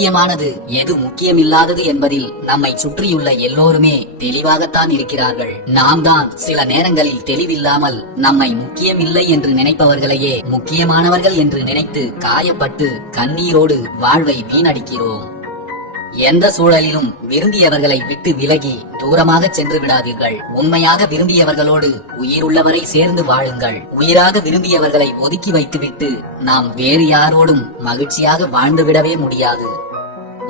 முக்கியமானது எது முக்கியமில்லாதது என்பதில் நம்மை சுற்றியுள்ள எல்லோருமே தெளிவாகத்தான் இருக்கிறார்கள். நாம் தான் சில நேரங்களில் தெளிவில்லாமல் நம்மை முக்கியமில்லை என்று நினைப்பவர்களையே முக்கியமானவர்கள் என்று நினைத்து காயப்பட்டு கண்ணீரோடு வாழ்வை வீணடிக்கிறோம். எந்த சூழலிலும் விரும்பியவர்களை விட்டு விலகி தூரமாக சென்று விடாதீர்கள். உண்மையாக விரும்பியவர்களோடு உயிருள்ளவரை சேர்ந்து வாழுங்கள். உயிராக விரும்பியவர்களை ஒதுக்கி வைத்துவிட்டு நாம் வேறு யாரோடும் மகிழ்ச்சியாக வாழ்ந்துவிடவே முடியாது.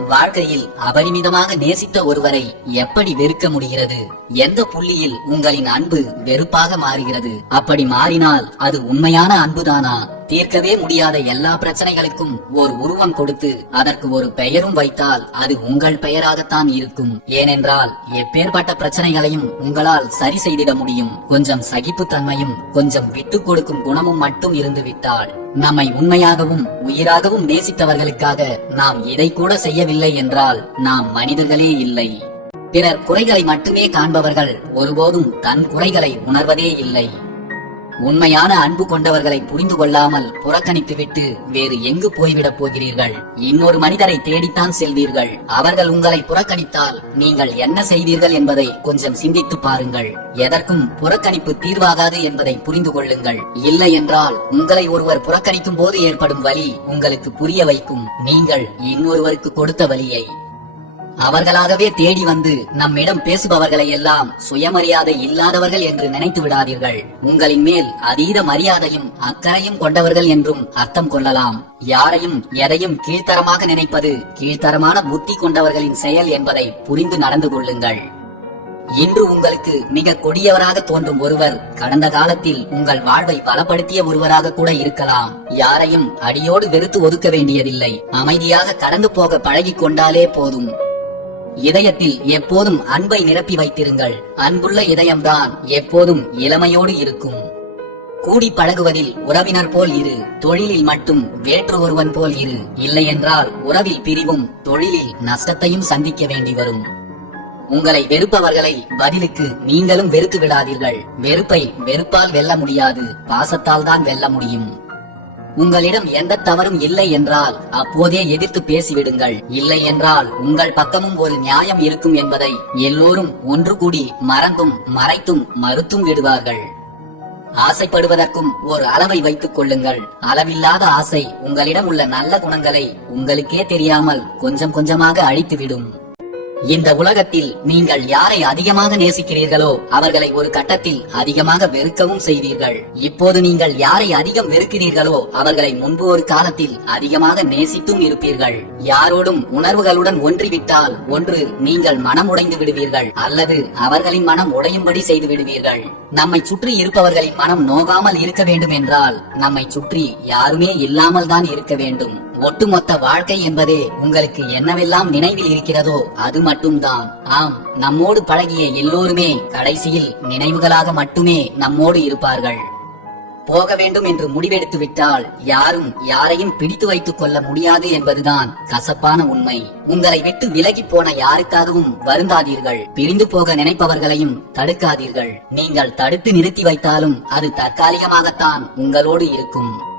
வாழ்க்கையில் அபரிமிதமாக நேசித்த ஒருவரை எப்படி வெறுக்க முடிகிறது? எந்த புள்ளியில் உங்களின் அன்பு வெறுப்பாக மாறுகிறது? அப்படி மாறினால் அது உண்மையான அன்புதானா? தீர்க்கவே முடியாத எல்லா பிரச்சனைகளுக்கும் ஒரு உருவம் கொடுத்து அதற்கு ஒரு பெயரும் வைத்தால் அது உங்கள் பெயராகத்தான் இருக்கும். ஏனென்றால் எப்பேற்பட்ட பிரச்சனைகளையும் உங்களால் சரி செய்திட முடியும். கொஞ்சம் சகிப்புத்தன்மையும் கொஞ்சம் விட்டுக் கொடுக்கும் குணமும் மட்டும் இருந்து விட்டால் நம்மை உண்மையாகவும் உயிராகவும் நேசித்தவர்களுக்காக நாம் இதை கூட செய்யவில்லை என்றால் நாம் மனிதர்களே இல்லை. பிறர் குறைகளை மட்டுமே காண்பவர்கள் ஒருபோதும் தன் குறைகளை உணர்வதே இல்லை. உண்மையான அன்பு கொண்டவர்களை புரிந்து கொள்ளாமல் புறக்கணித்துவிட்டு வேறு எங்கு போய்விடப் போகிறீர்கள்? இன்னொரு மனிதரை தேடித்தான் செல்வீர்கள். அவர்கள் உங்களை புறக்கணித்தால் நீங்கள் என்ன செய்வீர்கள் என்பதை கொஞ்சம் சிந்தித்து பாருங்கள். எதற்கும் புறக்கணிப்பு தீர்வாகாது என்பதை புரிந்து கொள்ளுங்கள். இல்லை என்றால் உங்களை ஒருவர் புறக்கணிக்கும் போது ஏற்படும் வலி உங்களுக்கு புரிய வைக்கும். நீங்கள் இன்னொருவருக்கு கொடுத்த வழியை அவர்களாகவே தேடி வந்து நம்மிடம் பேசுபவர்களை எல்லாம் சுயமரியாதை இல்லாதவர்கள் என்று நினைத்து விடாதீர்கள். உங்களின் மேல் அதீத மரியாதையும் அக்கறையும் கொண்டவர்கள் என்றும் அர்த்தம் கொள்ளலாம். யாரையும் எதையும் கீழ்த்தரமாக நினைப்பது கீழ்த்தரமான புத்தி கொண்டவர்களின் செயல் என்பதை புரிந்து நடந்து கொள்ளுங்கள். இன்று உங்களுக்கு மிக கொடியவராக தோன்றும் ஒருவர் கடந்த காலத்தில் உங்கள் வாழ்வை பலப்படுத்திய ஒருவராக கூட இருக்கலாம். யாரையும் அடியோடு வெறுத்து ஒதுக்க வேண்டியதில்லை. அமைதியாக கடந்து போக பழகி கொண்டாலே போதும். இதயத்தில் எப்போதும் அன்பை நிரப்பி வைத்திருங்கள். அன்புள்ள இதயம்தான் எப்போதும் இளமையோடு இருக்கும். கூடி பழகுவதில் உறவினர் போல் இரு தொழிலில் மட்டும் வேற்று ஒருவன் போல் இரு. இல்லையென்றால் உறவில் பிரிவும் தொழிலில் நஷ்டத்தையும் சந்திக்க வேண்டி வரும். உங்களை வெறுப்பவர்களை பதிலுக்கு நீங்களும் வெறுத்து விடாதீர்கள். வெறுப்பை வெறுப்பால் வெல்ல முடியாது. பாசத்தால் தான் வெல்ல முடியும். உங்களிடம் எந்த தவறும் இல்லை என்றால் அப்போதே எதிர்த்து பேசிவிடுங்கள். இல்லை என்றால் உங்கள் பக்கமும் ஒரு நியாயம் இருக்கும் என்பதை எல்லோரும் ஒன்று கூடி மறந்தும் மறைத்தும் மறுத்தும் விடுவார்கள். ஆசைப்படுவதற்கும் ஒரு அளவை வைத்துக் கொள்ளுங்கள். அளவில்லாத ஆசை உங்களிடம் உள்ள நல்ல குணங்களை உங்களுக்கே தெரியாமல் கொஞ்சம் கொஞ்சமாக அழித்துவிடும். இந்த உலகத்தில் நீங்கள் யாரை அதிகமாக நேசிக்கிறீர்களோ அவர்களை ஒரு கட்டத்தில் அதிகமாக வெறுக்கவும் செய்வீர்கள். இப்போது நீங்கள் யாரை அதிகம் வெறுக்கிறீர்களோ அவர்களை முன்பு ஒரு காலத்தில் அதிகமாக நேசித்தும் இருப்பீர்கள். யாரோடும் உணர்வுகளுடன் ஒன்றிவிட்டால் ஒன்று நீங்கள் மனம் உடைந்து விடுவீர்கள் அல்லது அவர்களின் மனம் உடையும்படி செய்து விடுவீர்கள். நம்மை சுற்றி இருப்பவர்களின் மனம் நோகாமல் இருக்க வேண்டும் என்றால் நம்மை சுற்றி யாருமே இல்லாமல் தான் இருக்க வேண்டும். ஒட்டுமொத்த வாழ்க்கை என்பதே உங்களுக்கு என்னவெல்லாம் நினைவில் இருக்கிறதோ அது மட்டும்தான். ஆம் நம்மோடு பழகிய எல்லோருமே கடைசியில் நினைவுகளாக மட்டுமே நம்மோடு இருப்பார்கள். போக வேண்டும் என்று முடிவெடுத்து விட்டால் யாரும் யாரையும் பிடித்து வைத்துக் கொள்ள முடியாது என்பதுதான் கசப்பான உண்மை. உங்களை விட்டு விலகி போன யாருக்காகவும் வருந்தாதீர்கள். பிரிந்து போக நினைப்பவர்களையும் தடுக்காதீர்கள். நீங்கள் தடுத்து நிறுத்தி வைத்தாலும் அது தற்காலிகமாகத்தான் உங்களோடு இருக்கும்.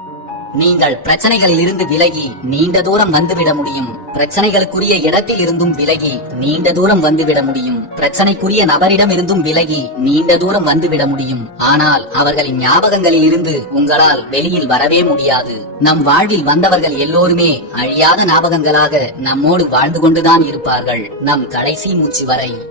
நீங்கள் பிரச்சனைகளில் இருந்து விலகி நீண்ட தூரம் வந்துவிட முடியும். பிரச்சனைகளுக்குரிய இடத்தில் இருந்தும் விலகி நீண்ட தூரம் வந்துவிட முடியும். பிரச்சனைக்குரிய நபரிடம் இருந்தும் விலகி நீண்ட தூரம் வந்துவிட முடியும். ஆனால் அவர்களின் ஞாபகங்களில் இருந்து உங்களால் வெளியில் வரவே முடியாது. நம் வாழ்வில் வந்தவர்கள் எல்லோருமே அழியாத ஞாபகங்களாக நம்மோடு வாழ்ந்து கொண்டுதான் இருப்பார்கள். நம் கடைசி மூச்சு வரை.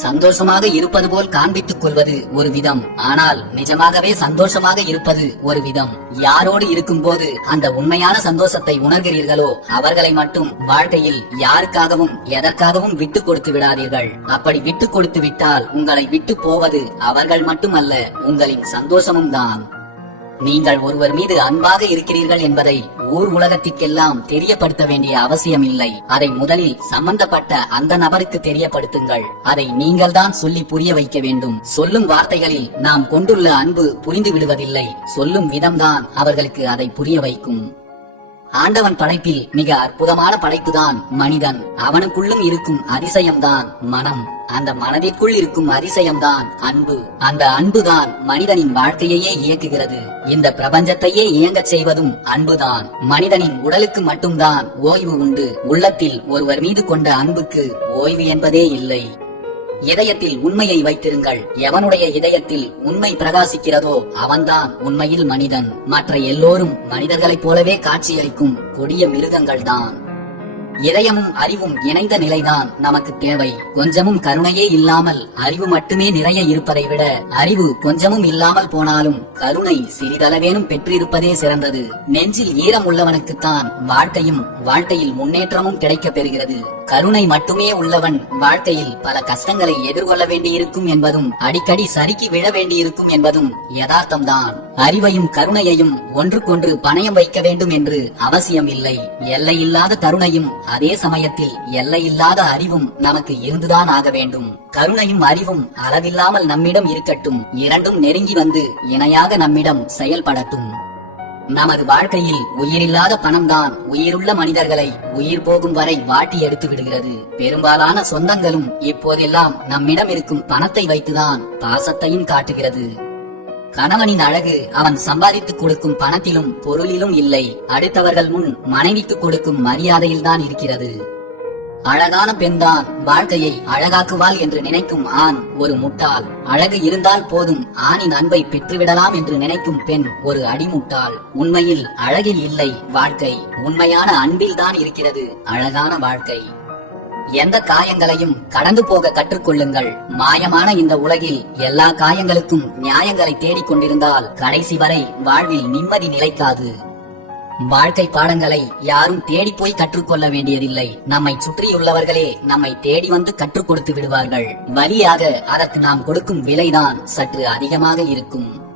சந்தோஷமாக இருப்பது போல் காண்பித்துக் கொள்வது ஒரு விதம். ஆனால் நிஜமாகவே சந்தோஷமாக இருப்பது ஒரு விதம். யாரோடு இருக்கும்போது அந்த உண்மையான சந்தோஷத்தை உணர்கிறீர்களோ அவர்களை மட்டும் வாழ்க்கையில் யாருக்காகவும் எதற்காகவும் விட்டு கொடுத்து விடாதீர்கள். அப்படி விட்டு கொடுத்து விட்டால் உங்களை விட்டு போவது அவர்கள் மட்டுமல்ல உங்களின் சந்தோஷமும் தான் நீங்கள் ஒருவர் மீது அன்பாக இருக்கிறீர்கள் என்பதை ஊர் உலகத்திற்கெல்லாம் தெரியப்படுத்த வேண்டிய அவசியம் இல்லை அதை முதலில் சம்பந்தப்பட்ட அந்த நபருக்கு தெரியப்படுத்துங்கள். அதை நீங்கள் தான் சொல்லி புரிய வைக்க வேண்டும். சொல்லும் வார்த்தைகளில் நாம் கொண்டுள்ள அன்பு புரிந்து விடுவதில்லை. சொல்லும் விதம்தான் அவர்களுக்கு அதை புரிய வைக்கும். ஆண்டவன் படைப்பில் மிக அற்புதமான படைப்புதான் மனிதன். அவனுக்குள்ளும் இருக்கும் அதிசயம்தான் மனம். அந்த மனதிற்குள் இருக்கும் அதிசயம்தான் அன்பு. அந்த அன்புதான் மனிதனின் வாழ்க்கையையே இயக்குகிறது. இந்த பிரபஞ்சத்தையே இயங்கச் செய்வதும் அன்புதான். மனிதனின் உடலுக்கு மட்டும்தான் ஓய்வு உண்டு. உள்ளத்தில் ஒருவர் மீது கொண்ட அன்புக்கு ஓய்வு என்பதே இல்லை. இதயத்தில் உண்மையை வைத்திருங்கள். எவனுடைய இதயத்தில் உண்மை பிரகாசிக்கிறதோ அவன்தான் உண்மையில் மனிதன். மற்ற எல்லோரும் மனிதர்களைப் போலவே காட்சியளிக்கும் கொடிய மிருகங்கள் தான் இதயமும் அறிவும் இணைந்த நிலைதான் நமக்கு தேவை. கொஞ்சமும் கருணையே இல்லாமல் அறிவு மட்டுமே நிறைய இருப்பதை விட அறிவு கொஞ்சமும் இல்லாமல் போனாலும் கருணை சிறிதளவேனும் பெற்றிருப்பதே சிறந்தது. நெஞ்சில் ஈரம் உள்ளவனுக்குத்தான் வாழ்க்கையும் வாழ்க்கையில் முன்னேற்றமும் கிடைக்கப் பெறுகிறது. கருணை மட்டுமே உள்ளவன் வாழ்க்கையில் பல கஷ்டங்களை எதிர்கொள்ள வேண்டியிருக்கும் என்பதும் அடிக்கடி சறுக்கி விழ வேண்டியிருக்கும் என்பதும் யதார்த்தம்தான். அறிவையும் கருணையையும் ஒன்றுக்கொன்று பணயம் வைக்க வேண்டும் என்று அவசியம் இல்லை எல்லையில்லாத கருணையும் அதே சமயத்தில் எல்லையில்லாத அறிவும் நமக்கு இருந்துதான் ஆக வேண்டும். கருணையும் அறிவும் அளவில்லாமல் நம்மிடம் இருக்கட்டும். இரண்டும் நெருங்கி வந்து இணையாக நம்மிடம் செயல்படட்டும். நமது வாழ்க்கையில் உயிரில்லாத பணம்தான் உயிருள்ள மனிதர்களை உயிர் போகும் வரை வாட்டி எடுத்து விடுகிறது. பெரும்பாலான சொந்தங்களும் இப்போதெல்லாம் நம்மிடம் இருக்கும் பணத்தை வைத்துதான் பாசத்தையும் காட்டுகிறது. கணவனின் அழகு அவன் சம்பாதித்துக் கொடுக்கும் பணத்திலும் பொருளிலும் இல்லை. அடுத்தவர்கள் முன் மனைவிக்கு கொடுக்கும் மரியாதையில்தான் இருக்கிறது. அழகான பெண்தான் வாழ்க்கையை அழகாக்குவாள் என்று நினைக்கும் ஆண் ஒரு முட்டாள். அழகு இருந்தால் போதும் ஆணின் அன்பை பெற்றுவிடலாம் என்று நினைக்கும் பெண் ஒரு அடிமுட்டாள். உண்மையில் அழகில் இல்லை வாழ்க்கை. உண்மையான அன்பில்தான் இருக்கிறது. அழகான வாழ்க்கை. எந்த காயங்களையும் கடந்து போக கற்றுக்கொள்ளுங்கள். மாயமான இந்த உலகில் எல்லா காயங்களுக்கும் நியாயங்களை தேடிக் கொண்டிருந்தால் கடைசி வரை வாழ்வில் நிம்மதி நிலைக்காது. வாழ்க்கை பாடங்களை யாரும் தேடி போய் கற்றுக்கொள்ள வேண்டியதில்லை. நம்மை சுற்றியுள்ளவர்களே நம்மை தேடி வந்து கற்றுக் கொடுத்து விடுவார்கள். வழியாக அதற்கு நாம் கொடுக்கும் விலைதான் சற்று அதிகமாக இருக்கும்.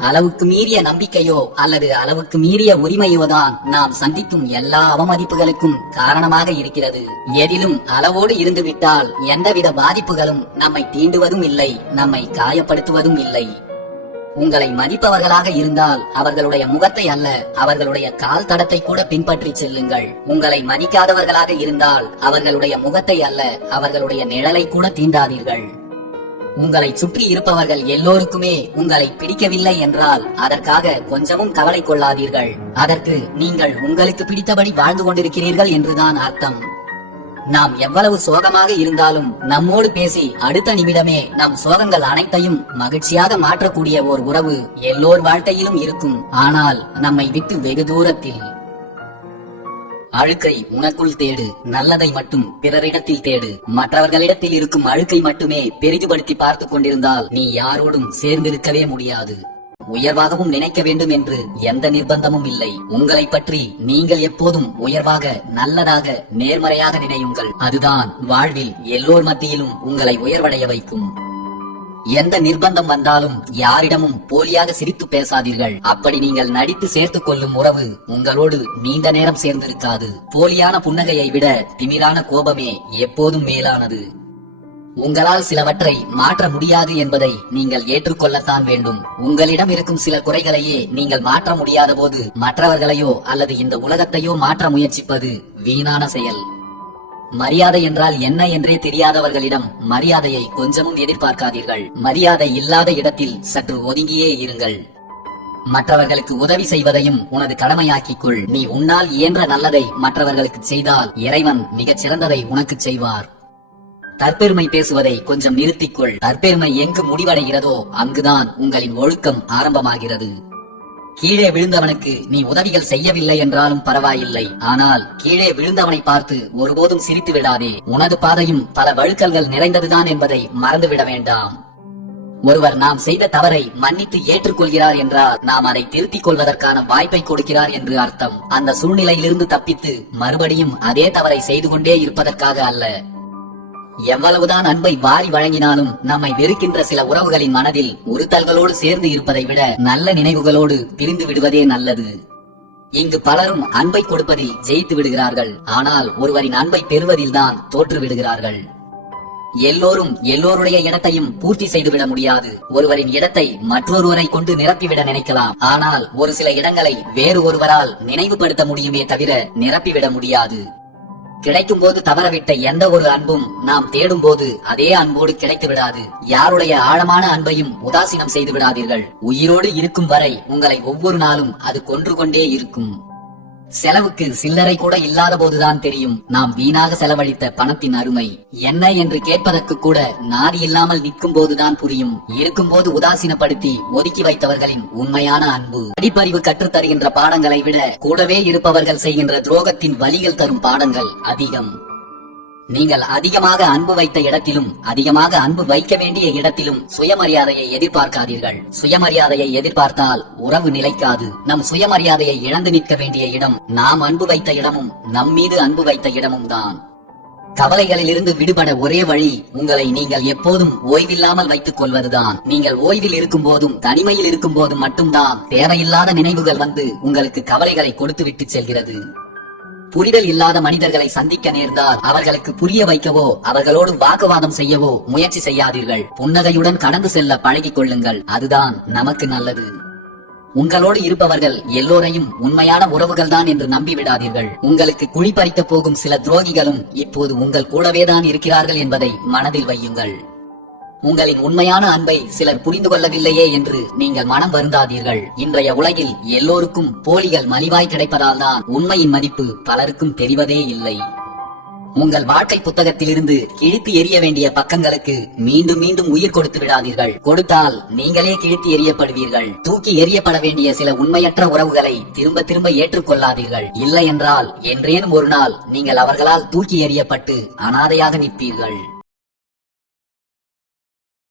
அளவுக்கு மீறிய நம்பிக்கையோ அல்லது அளவுக்கு மீறிய உரிமையோ தான் நாம் சந்திக்கும் எல்லா அவமதிப்புகளுக்கும் காரணமாக இருக்கிறது. எதிலும் அளவோடு இருந்துவிட்டால் எந்தவித பாதிப்புகளும் நம்மை தீண்டுவதும் இல்லை நம்மை காயப்படுத்துவதும் இல்லை. உங்களை மதிப்பவர்களாக இருந்தால் அவர்களுடைய முகத்தை அல்ல அவர்களுடைய கால் தடத்தை கூட பின்பற்றி செல்லுங்கள். உங்களை மதிக்காதவர்களாக இருந்தால் அவர்களுடைய முகத்தை அல்ல அவர்களுடைய நிழலை கூட தீண்டாதீர்கள். உங்களை சுற்றி இருப்பவர்கள் எல்லோருக்குமே உங்களை பிடிக்கவில்லை என்றால் அதற்காக கொஞ்சமும் கவலை கொள்ளாதீர்கள். அதற்கு நீங்கள் உங்களுக்கு பிடித்தபடி வாழ்ந்து கொண்டிருக்கிறீர்கள் என்றுதான் அர்த்தம். நாம் எவ்வளவு சோகமாக இருந்தாலும் நம்மோடு பேசி அடுத்த நிமிடமே நம் சோகங்கள் அனைத்தையும் மகிழ்ச்சியாக மாற்றக்கூடிய ஓர் உறவு எல்லோர் வாழ்க்கையிலும் இருக்கும். ஆனால் நம்மை விட்டு வெகு தூரத்தில் அழுக்கை உனக்குள் தேடு. நல்லதை மட்டும் பிறரிடத்தில் தேடு. மற்றவர்களிடத்தில் இருக்கும் அழுக்கை மட்டுமே பெரிதுபடுத்தி பார்த்து கொண்டிருந்தால் நீ யாரோடும் சேர்ந்திருக்கவே முடியாது. உயர்வாகவும் நினைக்க வேண்டும் என்று எந்த நிர்பந்தமும் இல்லை. உங்களை பற்றி நீங்கள் எப்போதும் உயர்வாக நல்லதாக நேர்மறையாக நினையுங்கள். அதுதான் வாழ்வில் எல்லோர் மத்தியிலும் உங்களை உயர்வடைய வைக்கும். எந்த நிர்பந்தம் வந்தாலும் யாரிடமும் போலியாக சிரித்து பேசாதீர்கள். அப்படி நீங்கள் நடித்து சேர்த்துக் கொள்ளும் உறவு உங்களோடு நீண்ட நேரம் சேர்ந்திருக்காது. போலியான புன்னகையை விட திமிரான கோபமே எப்போதும் மேலானது. உங்களால் சிலவற்றை மாற்ற முடியாது என்பதை நீங்கள் ஏற்றுக்கொள்ளத்தான் வேண்டும். உங்களிடம் இருக்கும் சில குறைகளையே நீங்கள் மாற்ற முடியாத போது மற்றவர்களையோ அல்லது இந்த உலகத்தையோ மாற்ற முயற்சிப்பது வீணான செயல். மரியாதை என்றால் என்ன என்றே தெரியாதவர்களிடம் மரியாதையை கொஞ்சமும் எதிர்பார்க்காதீர்கள். மரியாதை இல்லாத இடத்தில் சற்று ஒதுங்கியே இருங்கள். மற்றவர்களுக்கு உதவி செய்வதையும் உனது கடமையாக்கிக் கொள் நீ உன்னால் இயன்ற நல்லதை மற்றவர்களுக்கு செய்தால் இறைவன் மிகச் சிறந்ததை உனக்கு செய்வார். தற்பெருமை பேசுவதை கொஞ்சம் நிறுத்திக்கொள். தற்பெருமை எங்கு முடிவடைகிறதோ அங்குதான் உங்களின் ஒழுக்கம் ஆரம்பமாகிறது. கீழே விழுந்தவனுக்கு நீ உதவிகள் செய்யவில்லை என்றாலும் பரவாயில்லை. ஆனால் கீழே விழுந்தவனை பார்த்து ஒருபோதும் சிரித்து விடாதே. உனது பாதையும் பல வழுக்கல்கள் நிறைந்ததுதான் என்பதை மறந்துவிட வேண்டாம். ஒருவர் நாம் செய்த தவறை மன்னித்து ஏற்றுக்கொள்கிறார் என்றால் நாம் அதை திருத்திக் கொள்வதற்கான வாய்ப்பை கொடுக்கிறார் என்று அர்த்தம். அந்த சூழ்நிலையிலிருந்து தப்பித்து மறுபடியும் அதே தவறை செய்து கொண்டே இருப்பதற்காக அல்ல. எவ்வளவுதான் அன்பை வாரி வழங்கினாலும் நம்மை வெறுக்கின்ற சில உறவுகளின் மனதில் உறுத்தல்களோடு சேர்ந்து இருப்பதை விட நல்ல நினைவுகளோடு பிரிந்து விடுவதே நல்லது. இங்கு பலரும் அன்பை கொடுப்பதில் ஜெயித்து விடுகிறார்கள். ஆனால் ஒருவரின் அன்பை பெறுவதில்தான் தோற்று விடுகிறார்கள். எல்லோரும் எல்லோருடைய இடத்தையும் பூர்த்தி செய்துவிட முடியாது. ஒருவரின் இடத்தை மற்றொருவரை கொண்டு நிரப்பிவிட நினைக்கலாம். ஆனால் ஒரு சில இடங்களை வேறு ஒருவரால் நினைவுபடுத்த முடியுமே தவிர நிரப்பிவிட முடியாது. கிடைக்கும் போது தவறவிட்ட எந்த ஒரு அன்பும் நாம் தேடும் போது அதே அன்போடு கிடைத்து விடாது யாருடைய ஆழமான அன்பையும் உதாசீனம் செய்து விடாதீர்கள் உயிரோடு இருக்கும் வரை உங்களை ஒவ்வொரு நாளும் அது கொன்று கொண்டே இருக்கும். செலவுக்கு சில்லறை கூட இல்லாத போதுதான் தெரியும். நாம் வீணாக செலவழித்த பணத்தின் அருமை என்ன என்று கேட்பதற்கு கூட நாதி இல்லாமல் நிற்கும் போதுதான் புரியும். இருக்கும்போது உதாசீனப்படுத்தி ஒதுக்கி வைத்தவர்களின் உண்மையான அன்பு. அடிப்பறிவு கற்றுத் தருகின்ற பாடங்களை விட கூடவே இருப்பவர்கள் செய்கின்ற துரோகத்தின் வழிகள் தரும் பாடங்கள் அதிகம். நீங்கள் அதிகமாக அன்பு வைத்த இடத்திலும் அதிகமாக அன்பு வைக்க வேண்டிய இடத்திலும் சுயமரியாதையை எதிர்பார்க்காதீர்கள். சுயமரியாதையை எதிர்பார்த்தால் உறவு நிலைக்காது. நம் சுயமரியாதையை இழந்து நிற்க வேண்டிய இடம் நாம் அன்பு வைத்த இடமும் நம் மீது அன்பு வைத்த இடமும் தான். கவலைகளிலிருந்து விடுபட ஒரே வழி உங்களை நீங்கள் எப்போதும் ஓய்வில்லாமல் வைத்துக் கொள்வதுதான். நீங்கள் ஓய்வில் இருக்கும் போதும் தனிமையில் இருக்கும் போதும் மட்டும்தான் தேவையில்லாத நினைவுகள் வந்து உங்களுக்கு கவலைகளை கொடுத்து விட்டு செல்கிறது. புரிதல் இல்லாத மனிதர்களை சந்திக்க நேர்ந்தால் அவர்களுக்கு புரிய வைக்கவோ அவர்களோடு வாக்குவாதம் செய்யவோ முயற்சி செய்யாதீர்கள். புன்னகையுடன் கடந்து செல்ல பழகிக் கொள்ளுங்கள். அதுதான் நமக்கு நல்லது. உங்களோடு இருப்பவர்கள் எல்லோரையும் உண்மையான உறவுகள் தான் என்று நம்பிவிடாதீர்கள். உங்களுக்கு குழி பறிக்க போகும் சில துரோகிகளும் இப்போது உங்கள் கூடவேதான் இருக்கிறார்கள் என்பதை மனதில் வையுங்கள். உங்களின் உண்மையான அன்பை சிலர் புரிந்து கொள்ளவில்லையே என்று நீங்கள் மனம் வருந்தாதீர்கள். இன்றைய உலகில் எல்லோருக்கும் போலிகள் மலிவாய் கிடைப்பதால் தான் உண்மையின் மதிப்பு பலருக்கும் தெரிவதே இல்லை. உங்கள் வாழ்க்கை புத்தகத்திலிருந்து கிழித்து எறிய வேண்டிய பக்கங்களுக்கு மீண்டும் மீண்டும் உயிர் கொடுத்து விடாதீர்கள். கொடுத்தால் நீங்களே கிழித்து எறியப்படுவீர்கள் தூக்கி எறியப்பட வேண்டிய சில உண்மையற்ற உறவுகளை திரும்ப திரும்ப ஏற்றுக்கொள்ளாதீர்கள். இல்லை என்றால் என்றேனும் ஒரு நாள் நீங்கள் அவர்களால் தூக்கி எறியப்பட்டு அனாதையாக நிற்பீர்கள்.